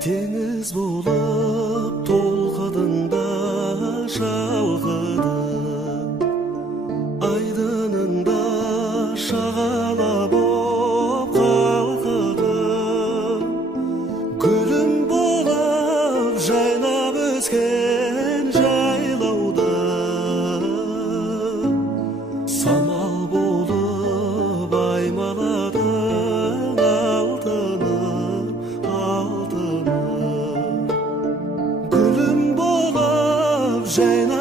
Теңіз болып толқыдыңда шалқыды, айдыныңда шағала боп қалқыды. Гүлім болып жайнап өскен жайлауда, самал болып аймаладың алтыным, алтыным. Гүлім болып жайнап